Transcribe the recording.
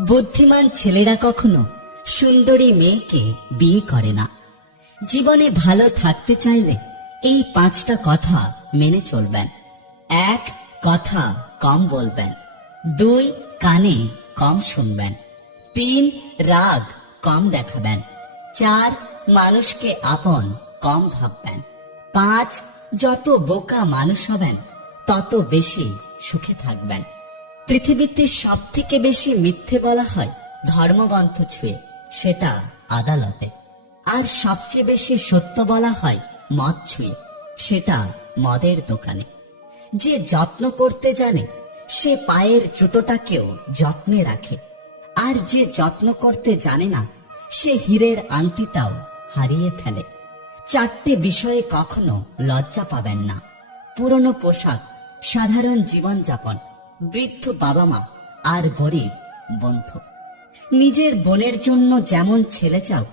বুদ্ধিমান ছেলেরা কখনো সুন্দরী মেয়েকে বিয়ে করে না। জীবনে ভালো থাকতে চাইলে এই পাঁচটা কথা মেনে চলবেন। এক, কথা কম বলবেন। দুই, কানে কম শুনবেন। তিন, রাগ কম দেখাবেন। চার, মানুষকে আপন কম ভাববেন। পাঁচ, যত বোকা মানুষ হবেন, তত বেশি সুখে থাকবেন। পৃথিবীতে সব থেকে বেশি মিথ্যে বলা হয় ধর্মগ্রন্থ ছুঁয়ে, সেটা আদালতে। আর সবচেয়ে বেশি সত্য বলা হয় মদ ছুঁয়ে, সেটা মদের দোকানে। যে যত্ন করতে জানে, সে পায়ের জুতোটাকেও যত্নে রাখে। আর যে যত্ন করতে জানে না, সে হীরের আংটিটাও হারিয়ে ফেলে। চারটে বিষয়ে কখনো লজ্জা পাবেন না। পুরনো পোশাক, সাধারণ জীবনযাপন বৃদ্ধ বাবা মা আর গরিব বন্ধু। নিজের বোনের জন্য যেমন ছেলে চাও